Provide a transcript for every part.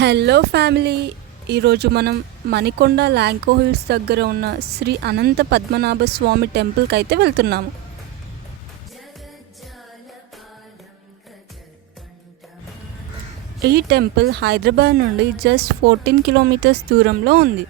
Hello family, ఈరోజు మనం Manikonda Lanco hills దగ్గర ఉన్న శ్రీ అనంత పద్మనాభ స్వామి టెంపుల్కి అయితే వెళ్తున్నాము. ఈ టెంపుల్ హైదరాబాద్ నుండి జస్ట్ 14 కిలోమీటర్స్ దూరంలో ఉంది.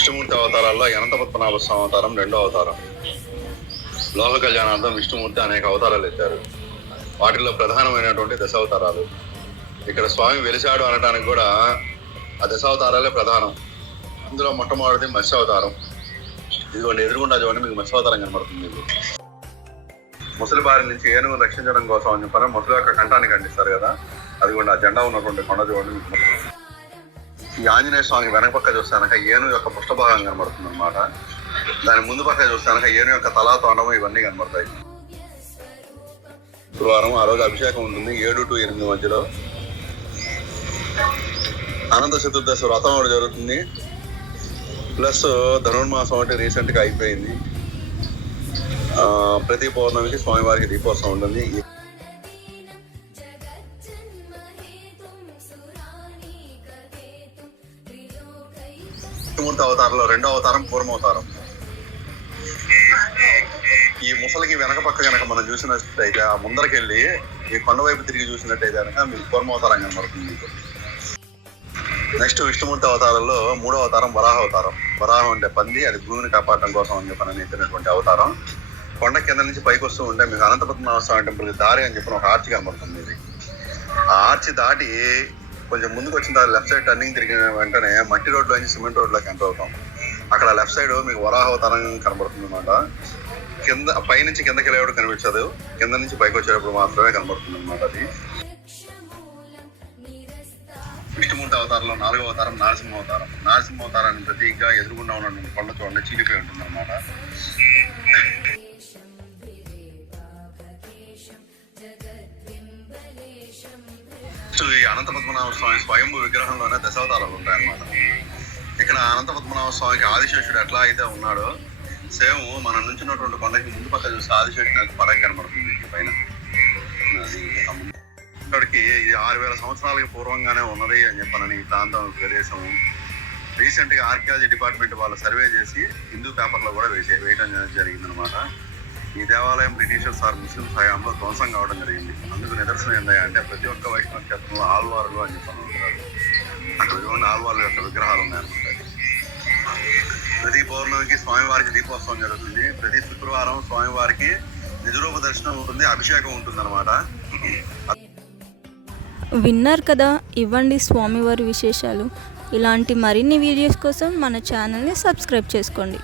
విష్ణుమూర్తి అవతారాల్లో అనంత పద్మనాభ స్వామి అవతారం రెండో అవతారం. లోక కళ్యాణార్థం విష్ణుమూర్తి అనేక అవతారాలు ఎత్తారు. వాటిల్లో ప్రధానమైనటువంటి దశావతారాలు. ఇక్కడ స్వామి వెలిశాడు అనడానికి కూడా ఆ దశావతారాలే ప్రధానం. అందులో మొట్టమొదటిది మత్స్యావతారం. ఇదిగోండి ఎదురుగుండా చూడండి, మీకు మత్స్యావతారం కనబడుతుంది. మీకు ముసలి బారి నుంచి ఏనుగును రక్షించడం కోసం అని చెప్పని ముసలి యొక్క కంఠాన్ని ఖండిస్తారు కదా, అదిగోండి ఆ జెండా ఉన్నటువంటి కొండ చూడండి. మీకు ఈ ఆంజనేయ స్వామి వెనక పక్క చూస్తానక ఏనుగు యొక్క పుష్టభాగం కనబడుతుంది అనమాట. దాని ముందు పక్క చూస్తానక ఏనుగు యొక్క తలా తోండము ఇవన్నీ కనబడతాయి. శుక్రవారం ఆ రోజు అభిషేకం ఉంటుంది 7 to 8 మధ్యలో. అనంత చతుర్దశి వ్రతం ఒకటి జరుగుతుంది. ప్లస్ ధనుర్మాసం ఒకటి రీసెంట్గా అయిపోయింది. ప్రతి పౌర్ణమికి స్వామివారికి దీపోత్సవం ఉంటుంది. విష్ణుమూర్తి అవతారంలో రెండో అవతారం కూర్మావతారం. ఈ ముసలికి వెనక పక్క కనుక మనం చూసినట్టయితే ఆ ముందరకెళ్ళి ఈ కొండ వైపు తిరిగి చూసినట్టయితే కనుక మీకు కూర్మావతారం కనబడుతుంది. మీకు నెక్స్ట్ విష్ణుమూర్తి అవతారంలో మూడో అవతారం వరాహ అవతారం. వరాహం అంటే పంది, అది భూమిని కాపాడటం కోసం అని చెప్పని ఎత్తినటువంటి అవతారం. కొండ కింద నుంచి పైకి వస్తూ ఉంటే మీకు అనంత పద్మనాభ స్వామి టెంపుల్కి దారి అని చెప్పిన ఒక ఆర్చి కనబడుతుంది. ఇది ఆ ఆర్చి దాటి కొంచెం ముందుకు వచ్చిన తర్వాత లెఫ్ట్ సైడ్ టర్నింగ్ తిరిగిన వెంటనే మట్టి రోడ్లో నుంచి సిమెంట్ రోడ్లోకి ఎంటర్ అవుతాం. అక్కడ లెఫ్ట్ సైడ్ మీకు వరాహ అవతారం కనబడుతుంది అనమాట. కింద పైనుంచి కిందకి వెళ్ళేవాడు కనిపించదు, కింద నుంచి పైకి వచ్చేటప్పుడు మాత్రమే కనబడుతుంది అనమాట. అది విష్ణుమూర్తి అవతారంలో 4వ అవతారం నరసింహ అవతారం. నరసింహ అవతారాన్ని ప్రతీకగా ఎదురుగుండా ఉన్న కొండ చూడండి చీలిపోయి ఉంటుంది అనమాట. ఈ అనంత పద్మనాభ స్వామి స్వయంభూ విగ్రహంలోనే దశావతారాలు ఉంటాయన్నమాట. ఇక్కడ అనంత పద్మనాభ స్వామికి ఆదిశేషుడు ఎట్లా అయితే ఉన్నాడో సేమ్ మనం నుంచినటువంటి కొండకి ముందు పక్క చూస్తే ఆదిశేషుడు పడగ కనబడుతుంది పైన. ఇక్కడికి ఇది 6000 సంవత్సరాలకి పూర్వంగానే ఉన్నది అని చెప్పానని ఈ ప్రాంతం ప్రదేశం రీసెంట్ గా ఆర్కియాలజీ డిపార్ట్మెంట్ వాళ్ళు సర్వే చేసి హిందూ పేపర్లో కూడా వేయడం జరిగిందనమాట. ఈ దేవాలయం బ్రిటిషర్స్ ఆర్ ముస్లిమ్స్ హయాంలో ధ్వంసం కావడం జరిగింది. అందుకు నిదర్శనం ఏంటంటే అంటే ప్రతి ఒక్క వైష్ణవ క్షేత్రంలో ఆల్వారులు అని చెప్పని ఉంటారు. అక్కడ చూడండి ఆల్వార్ల యొక్క విగ్రహాలు ఉన్నాయన్నమాట. ప్రతి పౌర్ణమికి స్వామివారికి దీపోత్సవం జరుగుతుంది. ప్రతి శుక్రవారం స్వామివారికి నిజరూప దర్శనం ఉంటుంది, అభిషేకం ఉంటుంది అనమాట. విన్నారు కదా, ఇవ్వండి స్వామివారి విశేషాలు. ఇలాంటి మరిన్ని వీడియోస్ కోసం మన ఛానల్ని సబ్స్క్రైబ్ చేసుకోండి.